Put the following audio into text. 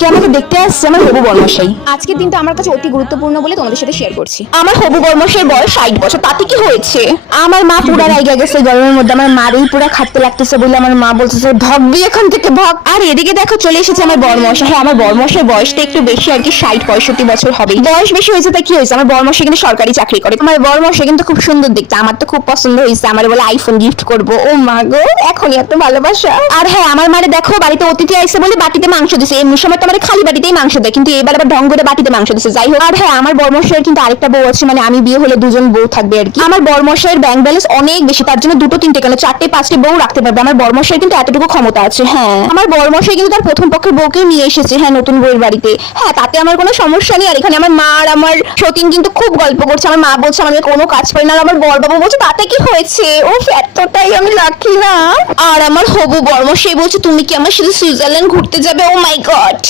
আজকে আমাকে দেখতে আসছে আমার হবু বর্মশাই। আজকের দিনটা আমার কাছে অতি গুরুত্বপূর্ণ বলে তোমাদের সাথে শেয়ার করছি। আমার হবু বর্মশাই বয়স ষাট বছর তাতে কি হয়েছে? আমার মা পুরা রাইগা গেছে গরমের মধ্যে আমার মারই পুরা খাটতে লাগতেছে বলে আমার মা বলতেছে ভগবি এখান থেকে ভগ। আর এদিকে দেখো চলে এসেছে আমার বর্মশাই। হ্যাঁ আমার বর্মশাই বয়সটা একটু বেশি আর কি ষাট পঁয়ষট্টি বছর হবে বয়স বেশি হয়েছে তা কি হয়েছে? আমার বর্মশাই কিন্তু সরকারি চাকরি করে। আমার বর্মশাই কিন্তু খুব সুন্দর দেখতে আমার তো খুব পছন্দ হয়েছে। আমার বলে আইফোন গিফট করব। ও মা গো এখনই এত ভালোবাসা। আর হ্যাঁ আমার মারে দেখো বাড়িতে অতিথি আইসে বলে বাটিতে মাংস দিছে। এমনি সময় তো আমার খালি বাটিতেই মাংস দেয়, কিন্তু এবার আবার ঢং করে বাটিতে মাংস দিচ্ছে। যাই হোক, আর হ্যাঁ আমার বর্মশাইয়ের কিন্তু আরেকটা বউ আছে মানে আমি বিয়ে হলে দুজন বউ থাকবে আর কি। আমার বর্মশাইয়ের ব্যাংক ব্যালেন্স অনেক বেশি, তার জন্য দুটো তিনটে, কেন চারটে, পাঁচটে বউ রাখতে পারবে। আমার বর্মশাইয়ের কিন্তু এতটুকু ক্ষমতা আছে হ্যাঁ। আমার বর্মশাই কিন্তু তার প্রথম পক্ষের বউকেও নিয়ে এসেছে হ্যাঁ নতুন বউয়ের বাড়িতে। হ্যাঁ তাতে আমার কোনো সমস্যা নেই, আর এখানে আমার মা আর আমার সতীন কিন্তু খুব গল্প করছে। আমার মা বলছে আমি কোনো কাজ পারি না। আমার বর বাবু বলছে, তাতে কি হয়েছে? ও এতটাই আমি রাখি না। আর আমার হবু বর্মশাই বলছে, তুমি কি আমার সাথে সুইজারল্যান্ড ঘুরতে যাবে? ও মাই গড